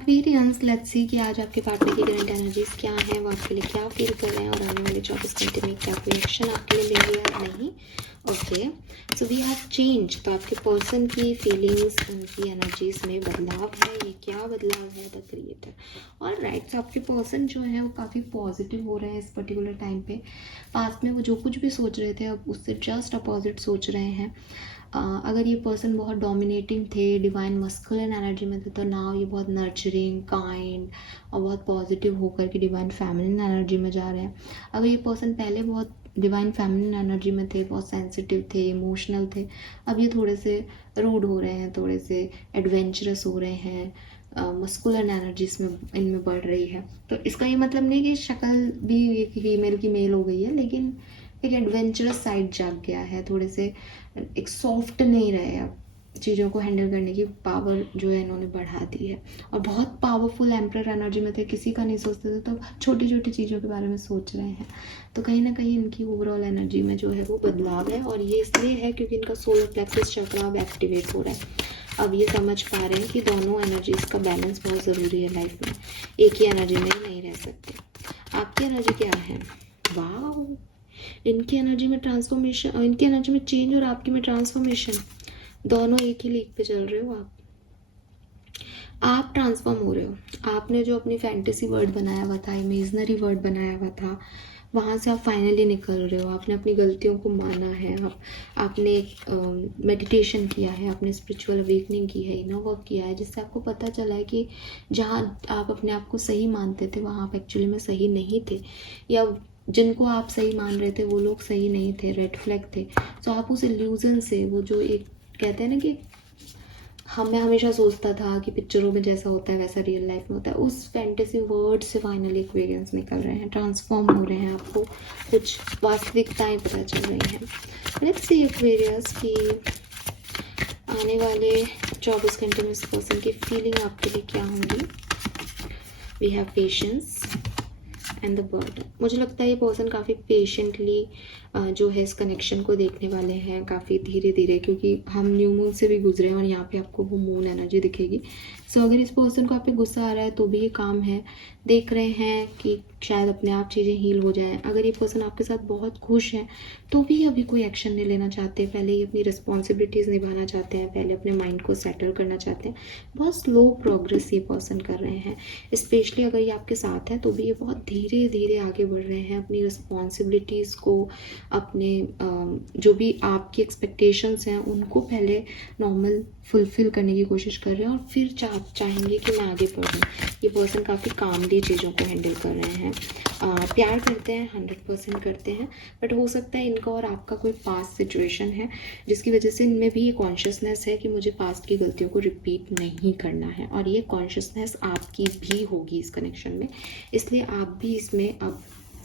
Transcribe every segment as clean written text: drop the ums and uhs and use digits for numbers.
Aquarians, let's see कि आज आपके पार्टनर की करंट एनर्जीज क्या है, वो आपके लिए क्या फील कर रहे हैं और आने वाले 24 घंटे में क्या कोई एक्शन आपके लिए लेंगे या नहीं। Okay, so we have change. तो आपके पर्सन की फीलिंग्स, उनकी एनर्जीज में बदलाव है। ये क्या बदलाव है? The creator. और राइट, तो आपके पर्सन जो है वो काफ़ी पॉजिटिव हो रहे हैं इस पर्टिकुलर टाइम पे। पास्ट में वो जो कुछ भी सोच रहे थे अब उससे जस्ट अपोजिट सोच रहे हैं। अगर ये पर्सन बहुत डोमिनेटिंग थे, डिवाइन मस्कुलिन एनर्जी में थे, तो नाउ ये बहुत नर्चरिंग, काइंड और बहुत पॉजिटिव होकर के डिवाइन फेमिनिन एनर्जी में जा रहे हैं। अगर ये पर्सन पहले बहुत डिवाइन फेमिनिन एनर्जी में थे, बहुत सेंसिटिव थे, इमोशनल थे, अब ये थोड़े से रूड हो रहे हैं, थोड़े से एडवेंचरस हो रहे हैं, मस्कुलिन एनर्जीज में इनमें बढ़ रही है। तो इसका ये मतलब नहीं कि शक्ल भी एक फीमेल की मेल हो गई है, लेकिन एक एडवेंचरस साइड जाग गया है, थोड़े से एक सॉफ्ट नहीं रहे अब, चीज़ों को हैंडल करने की पावर जो है इन्होंने बढ़ा दी है। और बहुत पावरफुल एम्परर एनर्जी में थे, किसी का नहीं सोचते थे, तो छोटी छोटी चीज़ों के बारे में सोच रहे हैं। तो कहीं ना कहीं इनकी ओवरऑल एनर्जी में जो है वो बदलाव है, और ये इसलिए है क्योंकि इनका सोलर प्लेक्सस चक्र अब एक्टिवेट हो रहा है। अब ये समझ पा रहे हैं कि दोनों एनर्जीज का बैलेंस बहुत ज़रूरी है लाइफ में, एक ही एनर्जी में नहीं रह सकते। आपकी एनर्जी क्या है? वाह, इनकी एनर्जी में ट्रांसफॉर्मेशन, इनकी एनर्जी में चेंज और आपकी में ट्रांसफॉर्मेशन, दोनों एक ही लीग पे चल रहे हो। आप ट्रांसफॉर्म हो रहे हो। आपने जो अपनी फैंटेसी वर्ड बनाया हुआ था, इमेजनरी वर्ड बनाया हुआ था, वहाँ से आप फाइनली निकल रहे हो। आपने अपनी गलतियों को माना है, आपने मेडिटेशन किया है, आपने स्पिरिचुअल अवेकनिंग की है, इनर वर्क किया है, जिससे आपको पता चला है कि जहाँ आप अपने आप को सही मानते थे वहाँ आप एक्चुअली में सही नहीं थे, या जिनको आप सही मान रहे थे वो लोग सही नहीं थे, रेड फ्लैग थे। तो आप उस इल्यूजन से, वो जो एक कहते हैं ना कि मैं हमेशा सोचता था कि पिक्चरों में जैसा होता है वैसा रियल लाइफ में होता है, उस फैंटेसी वर्ड से फाइनली एक्वेरियंस निकल रहे हैं, ट्रांसफॉर्म हो रहे हैं, आपको कुछ वास्तविकताएं पता चल रही हैं। लेट्स सी एक्वेरियस की आने वाले 24 घंटे में इस पर्सन की फीलिंग आपके लिए क्या होंगी। We have patience and the bird. मुझे लगता है ये पर्सन काफ़ी पेशेंटली जो है इस कनेक्शन को देखने वाले हैं, काफ़ी धीरे धीरे, क्योंकि हम न्यू मून से भी गुजरे हैं और यहाँ पे आपको वो मून एनर्जी दिखेगी। सो अगर इस पर्सन को आप पे गुस्सा आ रहा है तो भी ये काम है, देख रहे हैं कि शायद अपने आप चीज़ें हील हो जाएं। अगर ये पर्सन आपके साथ बहुत खुश है तो भी अभी कोई एक्शन नहीं लेना चाहते, पहले ही अपनी रिस्पॉन्सिबिलिटीज़ निभाना चाहते हैं, पहले अपने माइंड को सेटल करना चाहते हैं। बहुत स्लो प्रोग्रेस ये पर्सन कर रहे हैं, स्पेशली अगर ये आपके साथ है तो भी ये बहुत धीरे धीरे आगे बढ़ रहे हैं अपनी रिस्पॉन्सिबिलिटीज़ को, अपने जो भी आपकी एक्सपेक्टेशंस हैं उनको पहले नॉर्मल फुलफ़िल करने की कोशिश कर रहे हैं, और फिर चाहेंगे कि मैं आगे बढ़ूँ। ये पर्सन काफ़ी कामली चीज़ों को हैंडल कर रहे हैं, प्यार करते हैं, 100% करते हैं, बट हो सकता है इनका और आपका कोई पास्ट सिचुएशन है जिसकी वजह से इनमें भी ये कॉन्शियसनेस है कि मुझे पास्ट की गलतियों को रिपीट नहीं करना है, और ये कॉन्शियसनेस आपकी भी होगी इस कनेक्शन में, इसलिए आप भी इसमें अब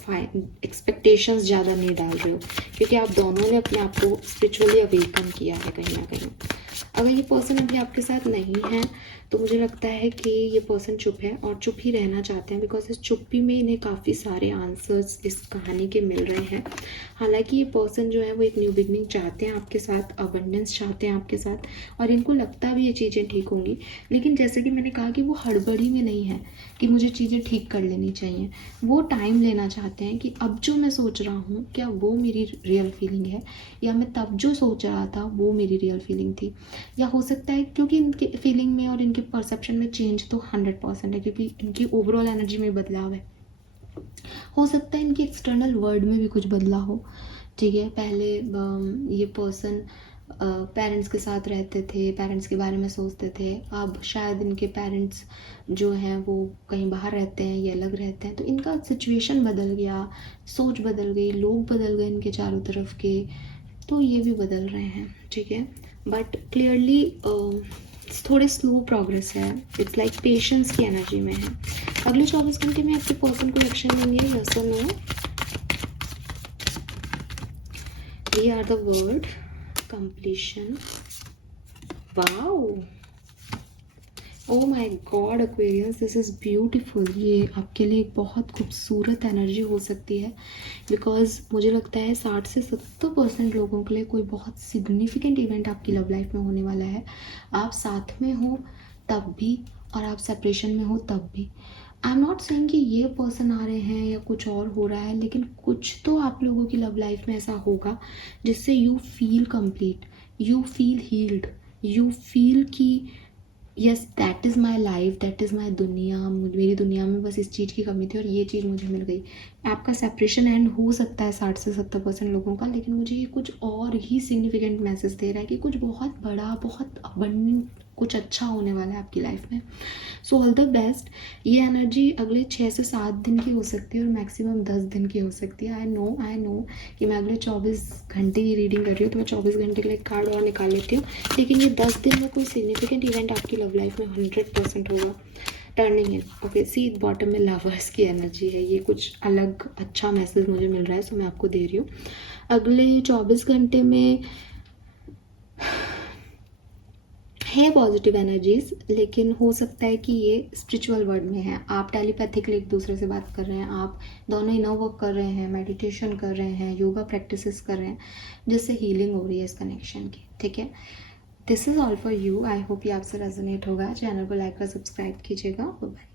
एक्सपेक्टेशंस ज़्यादा नहीं डाल रहे हो, क्योंकि आप दोनों ने अपने आप को स्पिरिचुअली अवेकन किया है कहीं ना कहीं। अगर ये पर्सन अभी आपके साथ नहीं है तो मुझे लगता है कि ये पर्सन चुप है और चुप ही रहना चाहते हैं, बिकॉज इस चुप्पी में इन्हें काफ़ी सारे आंसर्स इस कहानी के मिल रहे हैं। हालांकि ये पर्सन जो है वो एक न्यू बिगनिंग चाहते हैं आपके साथ, अबंडेंस चाहते हैं आपके साथ, और इनको लगता भी ये चीज़ें ठीक होंगी, लेकिन जैसे कि मैंने कहा कि वो हड़बड़ी में नहीं है कि मुझे चीज़ें ठीक कर लेनी चाहिए। वो टाइम लेना चाहते हैं कि अब जो मैं सोच रहा हूँ क्या वो मेरी रियल फीलिंग है, या मैं तब जो सोच रहा था वो मेरी रियल फीलिंग थी। या हो सकता है क्योंकि इनके फीलिंग में और इनके परसेप्शन में चेंज तो 100% है, क्योंकि इनकी ओवरऑल एनर्जी में बदलाव है। हो सकता है इनकी एक्सटर्नल वर्ल्ड में भी कुछ बदला हो, ठीक है। पहले ये पर्सन पेरेंट्स के साथ रहते थे, पेरेंट्स के बारे में सोचते थे, अब शायद इनके पेरेंट्स जो हैं वो कहीं बाहर रहते हैं, ये अलग रहते हैं, तो इनका सिचुएशन बदल गया, सोच बदल गई, लोग बदल गए इनके चारों तरफ के, तो ये भी बदल रहे हैं, ठीक है। बट क्लियरली थोड़े स्लो प्रोग्रेस है, इट्स लाइक पेशेंस की एनर्जी में है। अगले 24 घंटे में आपके पर्सन को एक्शन लेंगे, यस और no. We are the word completion. Wow, oh my God Aquarians, this is beautiful. ये आपके लिए एक बहुत खूबसूरत एनर्जी हो सकती है, बिकॉज मुझे लगता है 60 से 70% लोगों के लिए कोई बहुत सिग्निफिकेंट इवेंट आपकी लव लाइफ में होने वाला है। आप साथ में हो तब भी, और आप सेपरेशन में हो तब भी। आई एम नॉट सेइंग कि ये पर्सन आ रहे हैं या कुछ और हो रहा है, लेकिन कुछ तो आप लोगों की लव लाइफ में ऐसा होगा जिससे you feel complete, you feel healed, you feel कि yes that is my life, that is my दुनिया, मेरी दुनिया में बस इस चीज़ की कमी थी और ये चीज़ मुझे मिल गई। आपका सेपरेशन एंड हो सकता है 60 से 70% लोगों का, लेकिन मुझे ये कुछ और ही सिग्निफिकेंट मैसेज दे रहा है कि कुछ बहुत बड़ा, बहुत अबंडेंट, कुछ अच्छा होने वाला है आपकी लाइफ में। So all the best. ये एनर्जी अगले 6 से 7 दिन की हो सकती है और मैक्सिमम 10 दिन की हो सकती है। आई नो कि मैं अगले 24 घंटे की रीडिंग कर रही हूँ, तो मैं 24 घंटे के लिए कार्ड और निकाल लेती हूँ, लेकिन ये 10 दिन में कोई सिग्निफिकेंट इवेंट आपकी लव लाइफ में 100% होगा। Turning in, okay, see bottom में लवर्स की एनर्जी है, ये कुछ अलग अच्छा मैसेज मुझे मिल रहा है, सो मैं आपको दे रही हूँ। अगले 24 घंटे में है पॉजिटिव एनर्जीज, लेकिन हो सकता है कि ये स्पिरिचुअल वर्ल्ड में है। आप टेलीपैथिकली एक दूसरे से बात कर रहे हैं, आप दोनों इनर वर्क कर रहे हैं, मेडिटेशन कर रहे हैं, योगा प्रैक्टिसेस कर रहे हैं, जिससे हीलिंग हो रही है इस कनेक्शन की। ठीक है, this is all for you. I hope ये आपसे रेजोनेट होगा। चैनल को लाइक और सब्सक्राइब कीजिएगा। बाय।